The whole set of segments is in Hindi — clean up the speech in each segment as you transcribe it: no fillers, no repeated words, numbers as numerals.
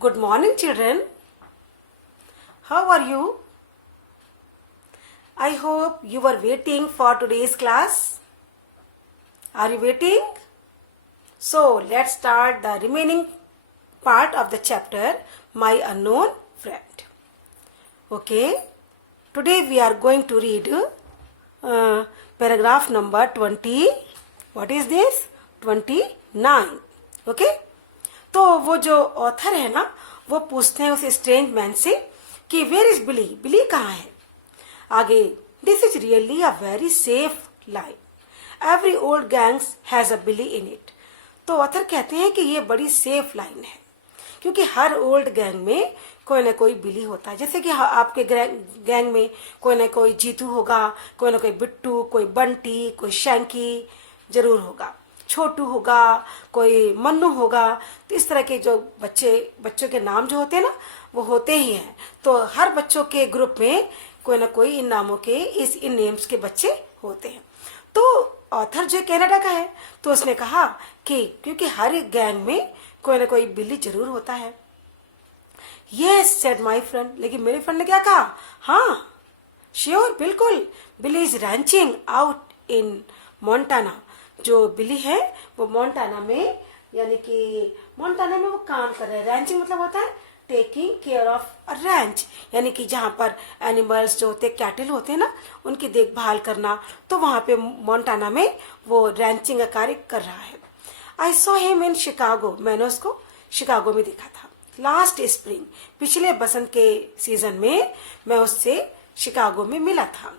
Good morning, children. How are you? I hope you were waiting for today's class. Are you waiting? So, let's start the remaining part of the chapter, My Unknown Friend. Okay, today we are going to read paragraph number 20. What is this? 29. Okay? तो वो जो ऑथर है ना, वो पूछते हैं उस स्ट्रेंज मैन से कि वेयर इज बिली, बिली कहाँ है. आगे, this is really a very safe line, every old gangs has a Billy in it. तो ऑथर कहते हैं कि ये बड़ी सेफ लाइन है क्योंकि हर ओल्ड गैंग में कोई ना कोई बिली होता है. जैसे कि आपके गैंग में कोई ना कोई जीतू होगा, कोई ना कोई बिट्टू, कोई बंटी, कोई शैंकी जरूर होगा, छोटू होगा, कोई मन्नू होगा. तो इस तरह के जो बच्चों के नाम जो होते हैं ना, वो होते ही हैं. तो हर बच्चों के ग्रुप में कोई ना कोई इन नामों के इन नेम्स के बच्चे होते हैं. तो ऑथर जो कनाडा का है, तो उसने कहा कि क्योंकि हर गैंग में कोई ना कोई बिल्ली जरूर होता है. Yes said my friend. लेकिन मेरे फ्रेंड ने क्या कहा? हाँ श्योर, बिल्कुल, Billy is ranching out in Montana. जो बिली है वो मोंटाना में, यानी कि मोंटाना में वो काम कर रहे हैं. रैंचिंग मतलब होता है taking care of a ranch, यानी कि जहाँ पर एनिमल्स जो होते हैं, कैटल होते हैं ना, उनकी देखभाल करना. तो वहाँ पे मोंटाना में वो रैंचिंग का कार्य कर रहा है. आई सॉ हिम इन शिकागो. मैंने उसको शिकागो में देखा था. लास्ट स्प्रिंग, पिछले बसंत के सीजन में मैं उससे शिकागो में मिला था.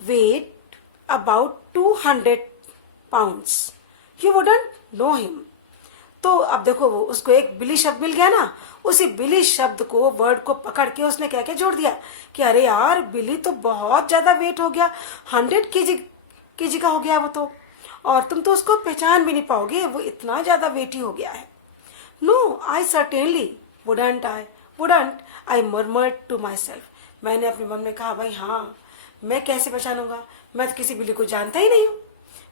Weight about 200 pounds. You wouldn't know him. तो अब देखो, वो उसको एक बिली शब्द मिल गया ना, उसी बिली शब्द को, वर्ड को पकड़ के उसने क्या क्या जोड़ दिया कि अरे यार, बिली तो बहुत ज्यादा वेट हो गया, 100 केजी का हो गया वो तो, और तुम तो उसको पहचान भी नहीं पाओगे, वो इतना ज्यादा वेटी हो गया है. No, I certainly wouldn't I murmured to myself. मैंने अपने मन में कहा, भाई हाँ, मैं कैसे पहचानूंगा, मैं तो किसी बिली को जानता ही नहीं हूं,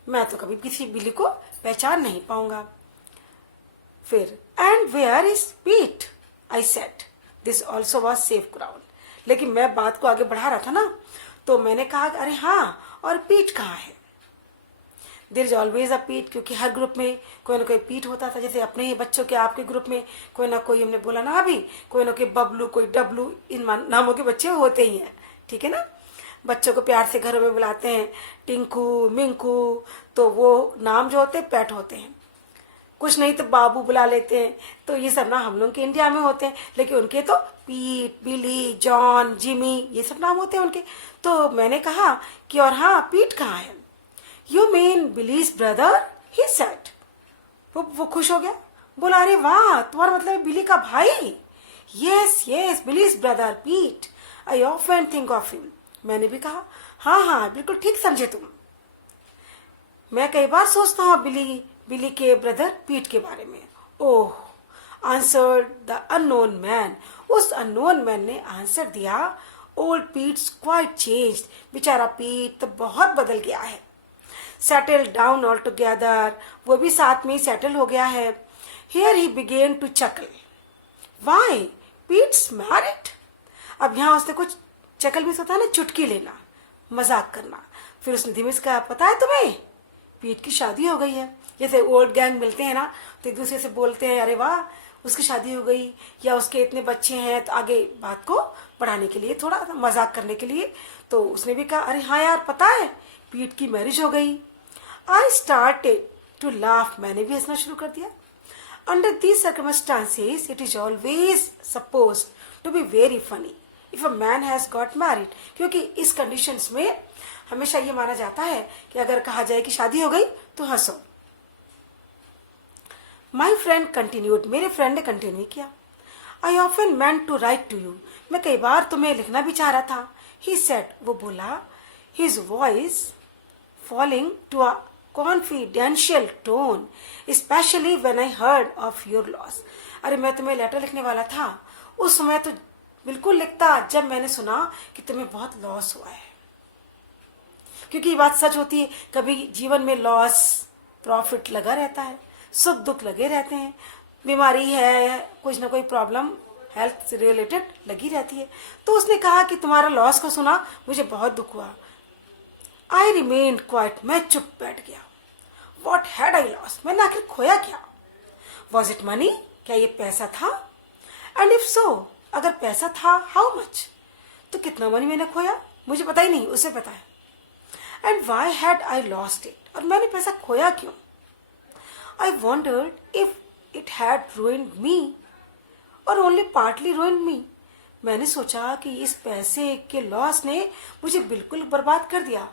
मैं तो कभी किसी बिली को पहचान नहीं पाऊंगा. फिर एंड वेयर इज पीट, आई said. This also was safe ground. लेकिन मैं बात को आगे बढ़ा रहा था ना, तो मैंने कहा अरे हाँ, और पीट कहाँ है? देयर इज ऑलवेज अ पीट, क्योंकि हर ग्रुप में कोई ना कोई पीट होता था. जैसे अपने ही बच्चों के, आपके ग्रुप में कोई ना कोई, हमने बोला ना अभी, कोई ना कोई बबलू, कोई डबलू, इन नामों के बच्चे होते ही हैं. ठीक है ना. बच्चों को प्यार से घरों में बुलाते हैं टिंकू, मिंकू, तो वो नाम जो होते हैं पेट होते हैं. कुछ नहीं तो बाबू बुला लेते हैं. तो ये सब ना हम लोग के इंडिया में होते हैं, लेकिन उनके तो पीट, बिली, जॉन, जिमी, ये सब नाम होते हैं उनके. तो मैंने कहा कि और हाँ, पीट कहाँ है? You mean Belize brother, he said. वो खुश हो गया, बोला अरे वाह, तुम्हारा मतलब है बिली का भाई. यस यस, बिलीज ब्रदर पीट, I often think of him. मैंने भी कहा हाँ हाँ, बिल्कुल ठीक समझे तुम, मैं कई बार सोचता हूँ बिली के ब्रदर पीट के बारे में. ओह, आंसर्ड द अननोन मैन. उस अननोन मैन ने आंसर दिया, ओल्ड पीट्स क्वाइट चेंज्ड. बेचारा पीट तो बहुत बदल गया है. सेटल डाउन ऑल टुगेदर, वो भी साथ में ही सेटल हो गया है. Here he began to chuckle. Why, Pete's married. अब यहाँ उसने कुछ, चकल में होता है ना चुटकी लेना, मजाक करना. फिर उसने धीमे से कहा, पता है तुम्हें, पीट की शादी हो गई है. जैसे ओल्ड गैंग मिलते हैं ना, तो एक दूसरे से बोलते हैं अरे वाह, उसकी शादी हो गई, या उसके इतने बच्चे हैं. तो आगे बात को बढ़ाने के लिए, थोड़ा मजाक करने के लिए, तो उसने भी कहा अरे हाँ यार, पता है पीट की मैरिज हो गई. I started to laugh. मैंने भी हंसना शुरू कर दिया. Under these circumstances it is always suppose to be very funny if a man has got married. क्योंकि इस कंडीशंस में हमेशा ये माना जाता है कि अगर कहा जाए कि शादी हो गई तो हंसो. My friend continued. मेरे फ्रेंड ने कंटिन्यू किया. I often meant to write to you. मैं कई बार तुम्हें लिखना भी चाह रहा था. He said. वो बोला, his voice falling to a confidential tone, specially when I heard of your loss. अरे मैं तुम्हें लेटर लिखने वाला था, उस समय तो बिल्कुल लिखता जब मैंने सुना कि तुम्हें बहुत लॉस हुआ है. क्योंकि ये बात सच होती है, कभी जीवन में लॉस प्रॉफिट लगा रहता है, सुख दुख लगे रहते हैं. बीमारी है, कुछ ना कोई प्रॉब्लम हेल्थ से रिलेटेड लगी रहती है। तो उसने कहा कि तुम्हारा लॉस को सुना मुझे बहुत दुख हुआ। आई रिमेन्ड क्वाइट, मैं चुप बैठ गया। वॉट हैड आई लॉस्ट, मैंने आखिर खोया क्या? वॉज इट मनी, क्या ये पैसा था? एंड इफ सो, अगर पैसा था हाउ मच, तो कितना मनी मैंने खोया? मुझे पता ही नहीं, उसे पता है। And why had I lost it, और मैंने पैसा खोया क्यों? I wondered if it had ruined me और ओनली पार्टली ruined मी। मैंने सोचा कि इस पैसे के लॉस ने मुझे बिल्कुल बर्बाद कर दिया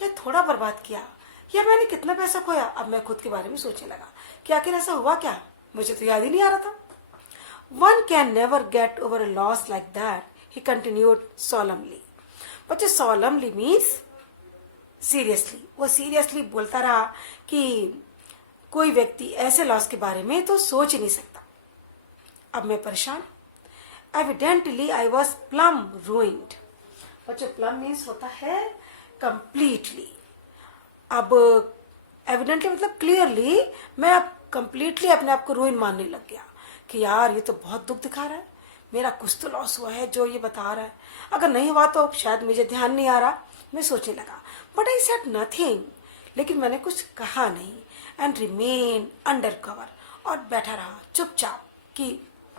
या थोड़ा बर्बाद किया, या मैंने कितना पैसा खोया। अब मैं खुद के बारे में सोचने लगा कि आखिर ऐसा हुआ क्या, मुझे तो याद ही नहीं आ रहा था। One can never get over a loss like that, he continued solemnly. But जो solemnly means seriously, वो seriously बोलता रहा कि कोई व्यक्ति ऐसे लॉस के बारे में तो सोच ही नहीं सकता। अब मैं परेशान। Evidently I was plumb ruined. बच्चों plumb means होता है completely। अब evidently मतलब clearly, मैं अब completely अपने आप को ruin मानने लग गया कि यार ये तो बहुत दुख दिखा रहा है, मेरा कुछ तो लॉस हुआ है जो ये बता रहा है, अगर नहीं हुआ तो शायद मुझे ध्यान नहीं आ रहा। मैं सोचने लगा। बट आई सेड नथिंग, लेकिन मैंने कुछ कहा नहीं। एंड रिमेन अंडर कवर, और बैठा रहा चुपचाप। कि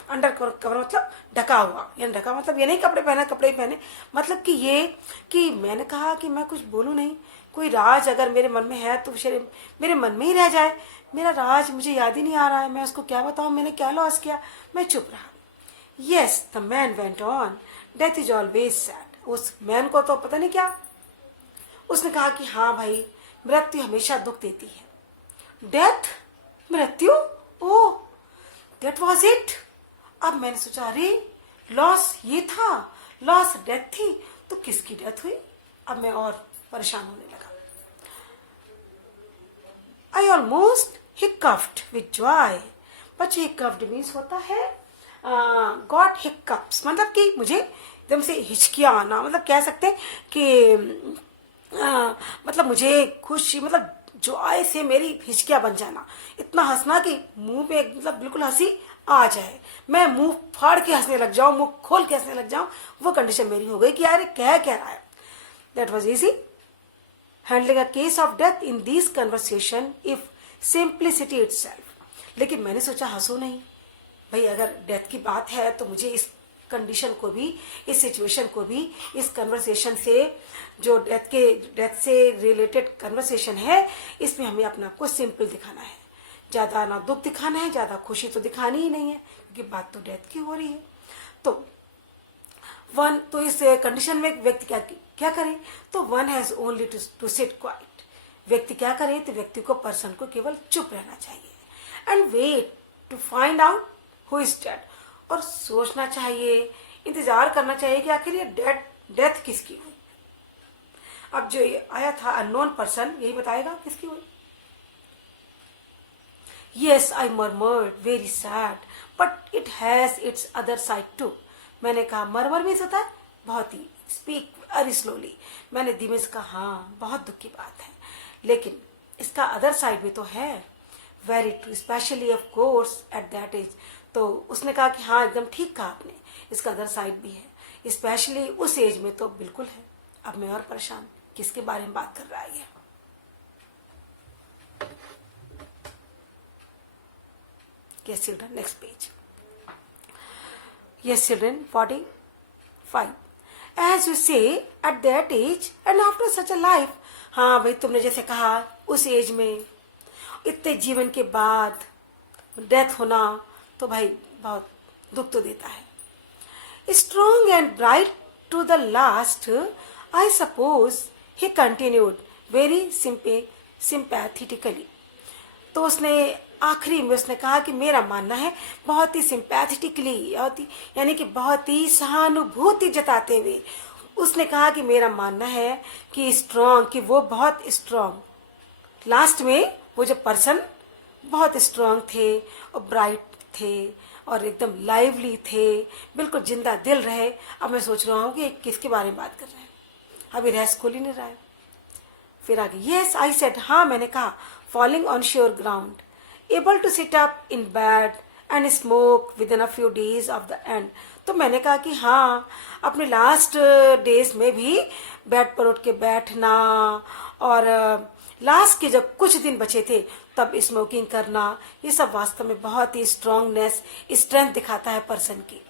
अंडर कवर मतलब ढका हुआ, यानी ढका मतलब ये नहीं कपड़े ही पहने, मतलब कि ये कि मैंने कहा कि मैं कुछ बोलूं नहीं, कोई राज अगर मेरे मन में है तो मेरे मन में ही रह जाए। मेरा राज मुझे याद ही नहीं आ रहा है, मैं उसको क्या बताऊं, मैंने क्या लॉस किया। मैं चुप रहा। Yes, the man went on, death is always sad. उस मैन को तो पता नहीं क्या, उसने कहा कि हाँ भाई, मृत्यु हमेशा दुख देती है। डेथ, मृत्यु, ओ दैट वॉज इट। अब मैंने सोचा अरे लॉस ये था, लॉस डेथ थी, तो किसकी डेथ हुई? अब मैं और परेशान होने लगा। I almost hiccuped with joy. बच्चे hiccuped means होता है got hiccups, मतलब कि मुझे एकदम से हिचकियाँ आना, मतलब कह सकते हैं कि मतलब मुझे खुशी, मतलब जॉय से मेरी हिचकियाँ बन जाना, इतना हंसना कि मुंह पे मतलब बिल्कुल हंसी आ जाए, मैं मुंह फाड़ के हंसने लग जाऊं, मुंह खोल के हंसने लग जाऊं, वो कंडीशन मेरी हो गई कि यार कह रहा है। That was easy handling a case of death in these conversation if simplicity itself। लेकिन मैंने सोचा हंसो नहीं भाई, अगर डेथ की बात है तो मुझे इस कंडीशन को भी, इस सिचुएशन को भी, इस कन्वर्सेशन से, जो डेथ से रिलेटेड कन्वर्सेशन है, इसमें हमें अपना आपको सिंपल दिखाना है। ज्यादा ना दुख दिखाना है, ज्यादा खुशी तो दिखानी ही नहीं है, क्योंकि बात तो डेथ की हो रही है। तो इस कंडीशन में व्यक्ति क्या करे? तो one has only to sit quiet. व्यक्ति क्या करे? तो व्यक्ति को, पर्सन को केवल चुप रहना चाहिए। And wait to find out who is dead, और सोचना चाहिए, इंतजार करना चाहिए कि आखिर ये डेथ किसकी हुई। अब जो ये आया था अननोन पर्सन, यही बताएगा किसकी हुई। Yes, I murmured, very sad, but it has its other side too. मैंने कहा, मरमर मीन्स होता है बहुत ही, स्पीक वेरी स्लोली। मैंने धीमे से कहा, हाँ बहुत दुख की बात है, लेकिन इसका अदर साइड भी तो है। Very true, specially of course at that age. तो उसने कहा कि हाँ एकदम ठीक कहा आपने, इसका अदर साइड भी है, स्पेशली उस एज में तो बिल्कुल है। अब मैं और परेशान, किसके बारे में बात कर रहा है ये? Yes, children, next page. Yes, children, 45. As you say, at that age and after such a life, हाँ भाई, तुमने जैसे कहा उस एज में, इतने जीवन के बाद डेथ होना तो भाई बहुत दुख तो देता है। Strong and bright to the last, I suppose, he continued very sympathetically. तो उसने आखिरी में उसने कहा कि मेरा मानना है, बहुत ही सिंपैथेटिकली, यानी कि बहुत ही सहानुभूति जताते हुए उसने कहा कि मेरा मानना है कि स्ट्रॉन्ग, कि वो बहुत स्ट्रॉन्ग, लास्ट में वो जो पर्सन बहुत स्ट्रॉन्ग थे और ब्राइट थे और एकदम लाइवली थे, बिल्कुल जिंदा दिल रहे। अब मैं सोच रहा हूँ कि किसके बारे में बात कर रहे हैं, अभी रहस्य खोल ही नहीं रहा है। फिर आगे, यस आई सेड, हाँ मैंने कहा, falling on sure ground, able to sit up in bed and smoke with in a few days of the end. तो मैंने कहा कि हाँ, अपने लास्ट डेज में भी बेड पर उठ के बैठना और लास्ट के जब कुछ दिन बचे थे तब स्मोकिंग करना, ये सब वास्तव में बहुत ही स्ट्रांगनेस, स्ट्रेंथ दिखाता है पर्सन की।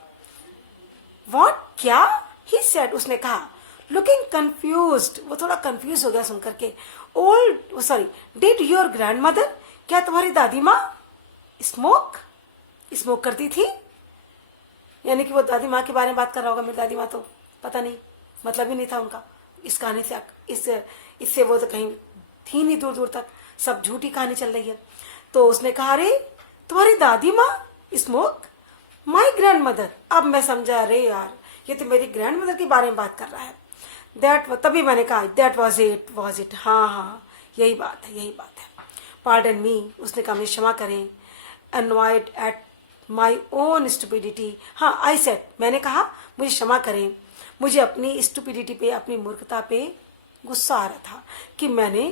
व्हाट, क्या? ही सेड, उसने कहा। लुकिंग कंफ्यूज्ड, वो थोड़ा कंफ्यूज हो गया सुन करके। Old sorry, did your grand mother, क्या तुम्हारी दादी माँ स्मोक करती थी? यानी कि वो दादी माँ के बारे में बात कर रहा होगा। मेरी दादी माँ तो पता नहीं, मतलब ही नहीं था उनका इस कहानी से, इससे वो तो कहीं थी नहीं, दूर दूर तक सब झूठी कहानी चल रही है। तो उसने कहा, अरे तुम्हारी दादी माँ स्मोक, माई ग्रैंड मदर। अब मैं समझा, अरे यार ये तो मेरी ग्रैंड मदर के बारे में बात कर रहा है। तभी मैंने कहा, दैट वॉज इट, हाँ, यही बात है। पार्डन मी, उसने कहा मुझे क्षमा करें। Annoyed at my own stupidity, हाँ आई सेड, मैंने कहा मुझे क्षमा करें, मुझे अपनी स्टुपिडिटी पे, अपनी मूर्खता पे गुस्सा आ रहा था कि मैंने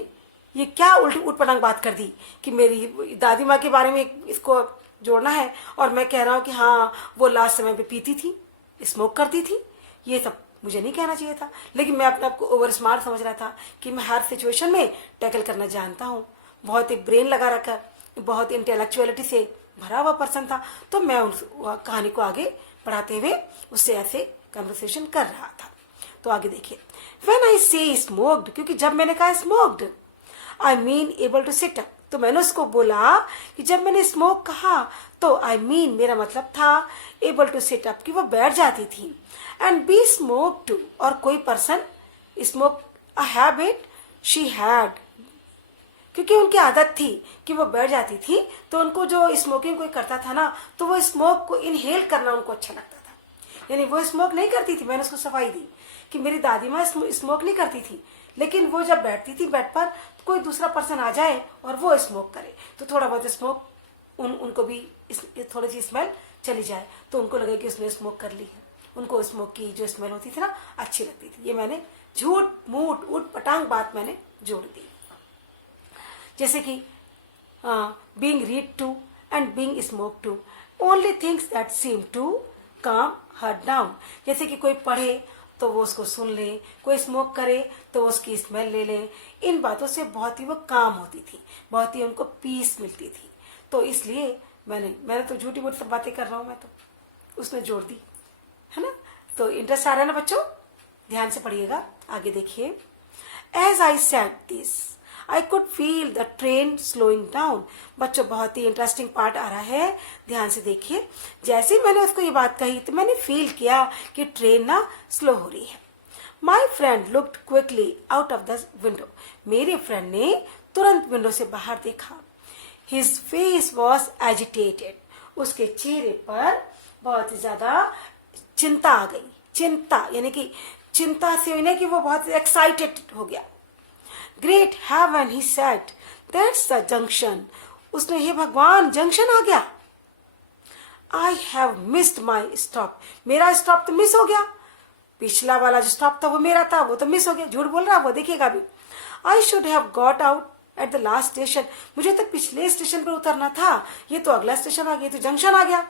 ये क्या उल्ट पटांग बात कर दी कि मेरी दादी माँ के बारे में इसको जोड़ना है, और मैं कह रहा हूँ कि हाँ वो लास्ट समय पे पीती थी, स्मोक करती थी। ये सब मुझे नहीं कहना चाहिए था, लेकिन मैं अपने आप को ओवर स्मार्ट समझ रहा था कि मैं हर सिचुएशन में टैकल करना जानता हूँ। बहुत ही ब्रेन लगा रखा, बहुत इंटेलेक्चुअलिटी से भरा हुआ पर्सन था। तो मैं उस कहानी को आगे बढ़ाते हुए उससे ऐसे कन्वर्सेशन कर रहा था। तो आगे देखिए, व्हेन आई से स्मोक्ड, क्योंकि जब मैंने कहा smoked I mean able to sit up, तो मैंने उसको बोला कि जब मैंने स्मोक कहा तो आई मीन मेरा मतलब था एबल टू सिट अप, कि वो बैठ जाती थी। एंड बी स्मोक टू, और कोई person smoke a habit she had, क्योंकि उनकी आदत थी कि वो बैठ जाती थी, तो उनको जो स्मोकिंग कोई करता था ना, तो वो स्मोक को इनहेल करना उनको अच्छा लगता था। यानी वो स्मोक नहीं करती थी, मैंने उसको सफाई दी कि मेरी दादी माँ स्मोक नहीं करती थी, लेकिन वो जब बैठती थी बेड पर, तो कोई दूसरा पर्सन आ जाए और वो स्मोक करे तो थोड़ा बहुत स्मोक उनको भी थोड़ी सी स्मेल चली जाए, तो उनको लगे कि उसने स्मोक कर ली है। उनको स्मोक की जो स्मेल होती थी ना, अच्छी लगती थी। ये मैंने झूठ मूठ उठ पटांग बात मैंने जोड़ दी। जैसे कि being read to and being smoke to, only things that seem to calm her down. जैसे कि कोई पढ़े तो वो उसको सुन ले, कोई स्मोक करे तो वो उसकी स्मेल ले ले। इन बातों से बहुत ही वो काम होती थी, बहुत ही उनको पीस मिलती थी। तो इसलिए मैंने तो झूठी मूठी सब बातें कर रहा हूँ, मैं तो उसने जोड़ दी, है ना। तो इंटरेस्ट आ रहा है ना बच्चों, ध्यान से पढ़िएगा। आगे देखिए, as I said this I could feel the train slowing down. बच्चों बहुत ही इंटरेस्टिंग पार्ट आ रहा है, ध्यान से देखिए। जैसे ही मैंने उसको ये बात कही तो मैंने फील किया कि ट्रेन ना स्लो हो रही है। My friend looked quickly out of the window, मेरे फ्रेंड ने तुरंत विंडो से बाहर देखा। हिज फेस वॉज एजिटेटेड, उसके चेहरे पर बहुत ही ज्यादा चिंता आ गई। चिंता यानी कि चिंता से नहीं कि वो बहुत एक्साइटेड हो गया। Great heaven, he said, that's the junction. उसने, हे भगवान, जंक्शन आ गया। I have missed my stop, मेरा स्टॉप तो मिस हो गया। पिछला वाला जो स्टॉप था वो मेरा था, वो तो मिस हो गया। झूठ बोल रहा, वो देखिएगा अभी। I should have got out at the last station, मुझे तो पिछले स्टेशन पर उतरना था, ये तो अगला स्टेशन आ गया, तो जंक्शन आ गया।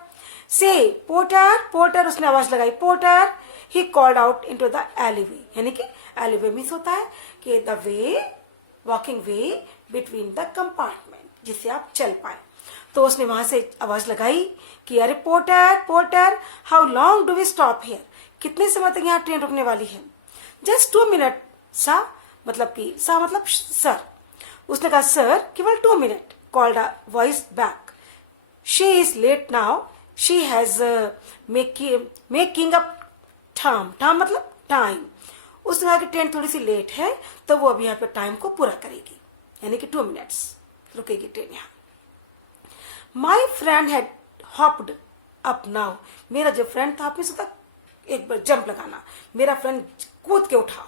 से पोर्टर, पोर्टर, उसने आवाज लगाई, porter. He called out into the alleyway, यानी कि एलिवे मीन्स होता है कि the way, walking way between the compartment, जिससे आप चल पाए। तो उसने वहां से आवाज लगाई कि अरे porter, porter, how long do we stop here, कितने समय तक यहाँ ट्रेन रुकने वाली है। जस्ट 2 मिनट सा, मतलब कि सा मतलब सर। उसने कहा सर केवल 2 minute. Called a voice back, she is late now, she has making up time, time मतलब टाइम। उसने कहा कि ट्रेन थोड़ी सी लेट है तो वो अभी यहाँ पे टाइम को पूरा करेगी, यानी कि 2 मिनट्स रुकेगी ट्रेन यहाँ। My friend had hopped up now, मेरा जो फ्रेंड था, आप में से एक बार जंप लगाना, मेरा फ्रेंड कूद के उठा।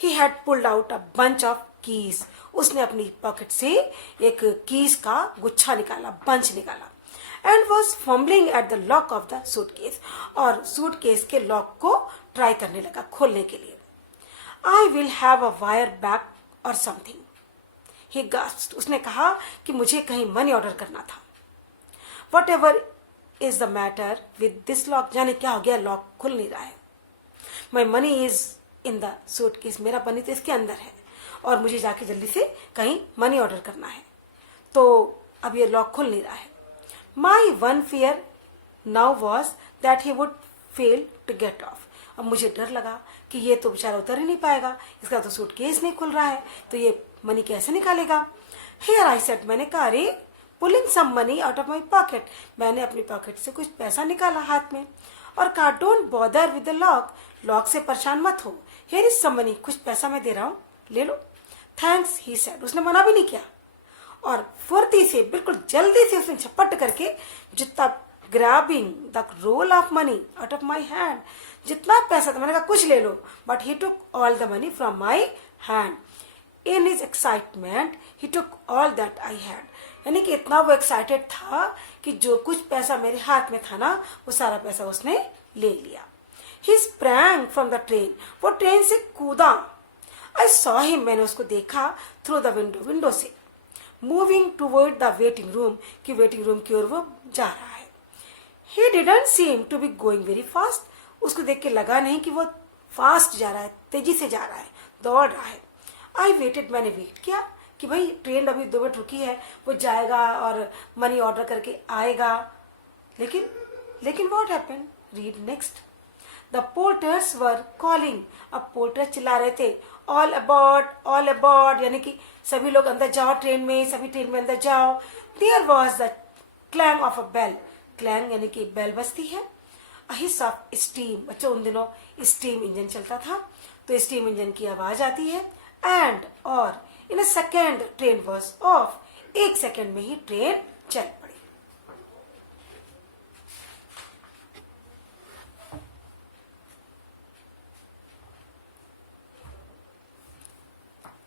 He had pulled out a bunch of keys, उसने अपनी पॉकेट से एक कीज का गुच्छा निकाला, बंच निकाला। And was fumbling at the lock of the suitcase, और सूटकेस के लॉक को ट्राई करने लगा खोलने के लिए। I will have a wire bag और समथिंग, ही गास्प्ड, उसने कहा कि मुझे कहीं मनी ऑर्डर करना था। What ever is the matter with this lock? जाने क्या हो गया, लॉक खुल नहीं रहा है. My money is in the suitcase, मेरा मनी तो इसके अंदर है और मुझे जाके जल्दी से कहीं मनी ऑर्डर करना है. तो अब ये लॉक खुल नहीं रहा है. My one fear now was that he would fail to get off. अब मुझे डर लगा कि ये तो बेचारा उतर ही नहीं पाएगा, इसका तो सूटकेस नहीं खुल रहा है, तो ये मनी कैसे निकालेगा. हियर आई सेड, मैंने कहा अरे, pulling some money out of my pocket, मैंने अपनी पॉकेट से कुछ पैसा निकाला हाथ में और कहा don't bother with the lock, lock से परेशान मत हो, हियर इज सम मनी, कुछ पैसा मैं दे रहा हूँ, ले लो. थैंक्स ही सेड, उसने मना भी नहीं किया और फुर्ती से बिल्कुल जल्दी से उसने झपट करके जितना grabbing the roll of money out of my hand, जितना पैसा था मैंने कहा कुछ ले लो, but he took all the money from my hand. In his excitement he took all that I had, यानी कि इतना वो एक्साइटेड था कि जो कुछ पैसा मेरे हाथ में था ना, वो सारा पैसा उसने ले लिया. He sprang from the train, वो ट्रेन से कूदा. आई सॉ हिम, मैंने उसको देखा थ्रू द विंडो, विंडो से, moving toward the waiting room, कि वेटिंग रूम की ओर वो जा रहा है. He didn't seem to be going very fast, उसको देख के लगा नहीं कि वो फास्ट जा रहा है, तेजी से जा रहा है, दौड़ रहा है. आई वेटेड, मैंने वेट किया कि भाई ट्रेन अभी 2 मिनट रुकी है, वो जाएगा और मनी ऑर्डर करके आएगा. लेकिन what happened, read next. The porters were calling, अब पोर्टर चिल्ला रहे थे ऑल अबाउट, यानी कि सभी लोग अंदर जाओ ट्रेन में, सभी ट्रेन में अंदर जाओ. There was the clang of a bell, clang यानी कि बेल बजती है. अ हिस ऑफ स्टीम, बच्चों उन दिनों स्टीम इंजन चलता था, तो स्टीम इंजन की आवाज आती है. एंड और in a second train was off, 1 second में ही ट्रेन चल पड़ी.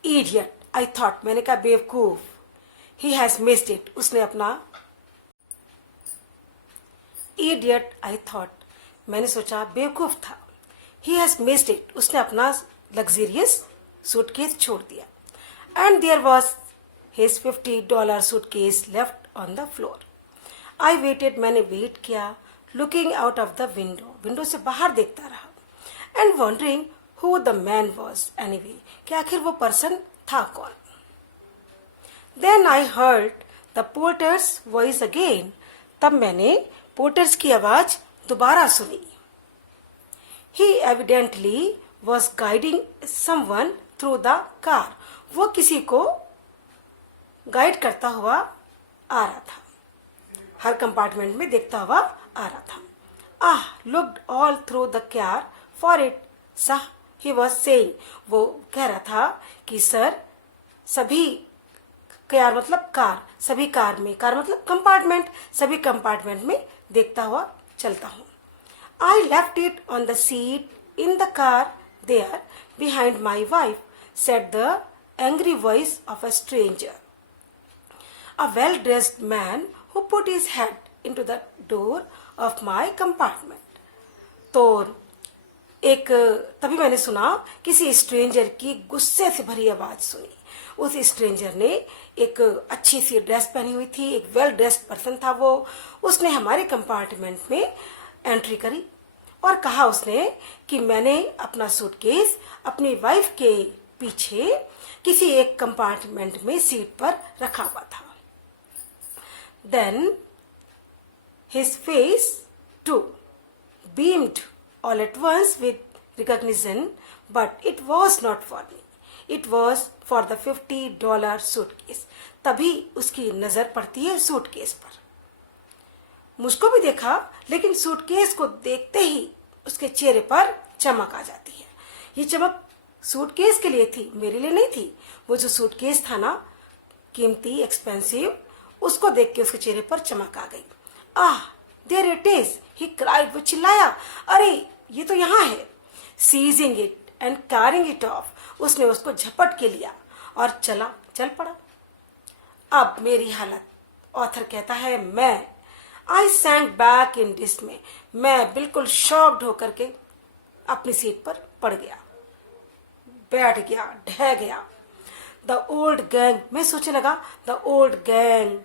इडियट आई थॉट, मैंने कहा बेवकूफ. ही हैज मिस्ड इट, उसने अपना, इडियट आई थॉट, मैंने सोचा बेवकूफ था. ही हैज मिस्ड इट, उसने अपना लग्जरियस सूटकेस छोड़ दिया. And there was his $50 suitcase left on the floor. I waited, मैंने वेट किया, looking out of the window, window से बाहर देखता रहा. And wondering who the man was anyway, कि आखिर वो पर्सन था कौन. Then I heard the porter's voice again, तब मैंने पोर्टर्स की आवाज दोबारा सुनी. He evidently was guiding someone through the car, वो किसी को गाइड करता हुआ आ रहा था, हर कंपार्टमेंट में देखता हुआ आ रहा था. Ah looked all through the car for it sir, he was saying, वो कह रहा था कि सर सभी, कार मतलब कार, सभी कार में, कार मतलब कंपार्टमेंट, सभी कंपार्टमेंट में देखता हुआ चलता हूँ. I left it on the seat in the car there behind my wife, said the angry voice of a stranger. A well-dressed man who put his head into the door of my compartment. तो एक, तभी मैंने सुना किसी स्ट्रेंजर की गुस्से से भरी आवाज सुनी. उस स्ट्रेंजर ने एक अच्छी सी ड्रेस पहनी हुई थी, एक वेल ड्रेस्ड पर्सन था वो. उसने हमारे कंपार्टमेंट में एंट्री करी और कहा उसने कि मैंने अपना सूटकेस अपनी वाइफ के पीछे किसी एक कंपार्टमेंट में सीट पर रखा हुआ था. Then his face too beamed all at once with recognition, but it was not for me. It was for the $50 suitcase. तभी उसकी नजर पड़ती है सूटकेस पर. मुझको भी देखा, लेकिन सूटकेस को देखते ही उसके चेहरे पर चमक आ जाती है. ये चमक सूटकेस के लिए थी, मेरे लिए नहीं थी. वो जो सूटकेस था ना, कीमती, एक्सपेंसिव, उसको देख के उसके चेहरे पर चमक आ गई. Ah there it is, he cried, वो चिल्लाया, अरे ये तो यहाँ है. Seizing it and carrying it off, उसने उसको झपट के लिया और चल पड़ा. अब मेरी हालत, ऑथर कहता है, आई सैंक बैक इन डिस्मे, मैं बिल्कुल शॉक्ड होकर के अपनी सीट पर पड़ गया, बैठ गया, ढह गया. द ओल्ड गैंग, मैं सोचने लगा, the old gang,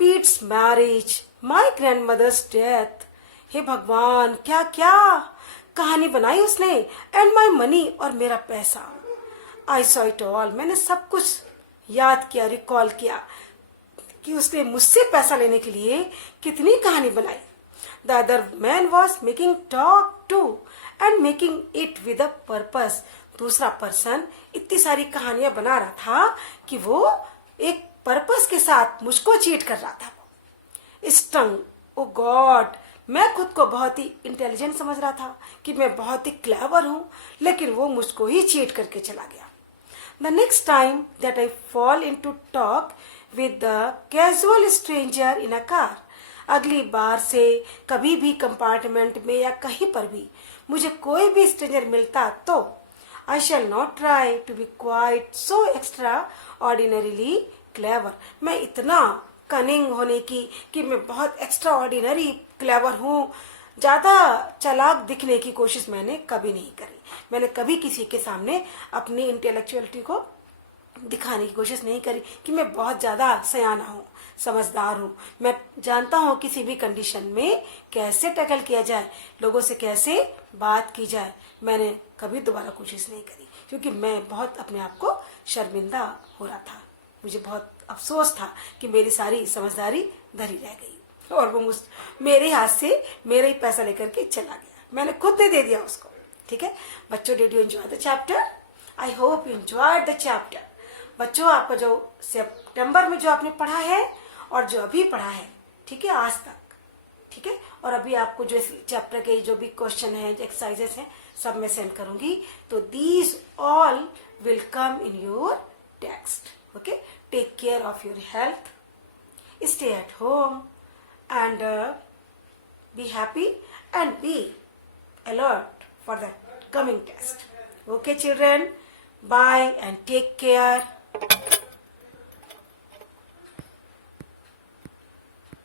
Pete's marriage, my grandmother's death. हे भगवान, क्या क्या कहानी बनाई उसने। एंड माई मनी, और मेरा पैसा। आई सॉ इट ऑल, मैंने सब कुछ याद किया, रिकॉल किया कि उसने मुझसे पैसा लेने के लिए कितनी कहानी बनाई। The other man was making talk to and making it with a purpose. दूसरा पर्सन इतनी सारी कहानियां बना रहा था कि वो एक पर्पस के साथ मुझको चीट कर रहा था। स्टंग, ओ गॉड, मैं खुद को बहुत ही इंटेलिजेंट समझ रहा था कि मैं बहुत ही क्लेवर हूं, लेकिन वो मुझको ही चीट करके चला गया। The next time that I fall into talk with the casual stranger in a car, अगली बार से कभी भी कंपार्टमेंट में या कहीं पर भी मुझे कोई भी स्ट्रेंजर मिलता तो I shall not try to be quite so extraordinarily clever. मैं इतना कनिंग होने की कि मैं बहुत एक्स्ट्रा ऑर्डिनरी क्लेवर हूँ, ज्यादा चालाक दिखने की कोशिश मैंने कभी नहीं करी। मैंने कभी किसी के सामने अपनी इंटेलेक्चुअलिटी को दिखाने की कोशिश नहीं करी कि मैं बहुत ज्यादा सयाना हूँ, समझदार हूँ। मैं जानता हूँ किसी भी कंडीशन में कैसे टैकल किया जाए, लोगों से कैसे बात की जाए। मैंने कभी दोबारा कोशिश नहीं करी क्योंकि मैं बहुत अपने आप को शर्मिंदा हो रहा था। मुझे बहुत अफसोस था कि मेरी सारी समझदारी धरी रह गई और वो मेरे हाथ से मेरा ही पैसा लेकर के चला गया। मैंने खुद ने दे दिया उसको। ठीक है बच्चों, did you enjoy the chapter? I hope you enjoyed the chapter. बच्चों, आपका जो सितंबर में जो आपने पढ़ा है और जो अभी पढ़ा है, ठीक है, आज तक, ठीक है, और अभी आपको जो इस चैप्टर के जो भी क्वेश्चन है, एक्सरसाइजेस हैं, सब मैं सेंड करूंगी। तो these all will come in your text. Okay, take care of your health, stay at home, and be happy and be alert for the coming test. Okay children, bye and take care.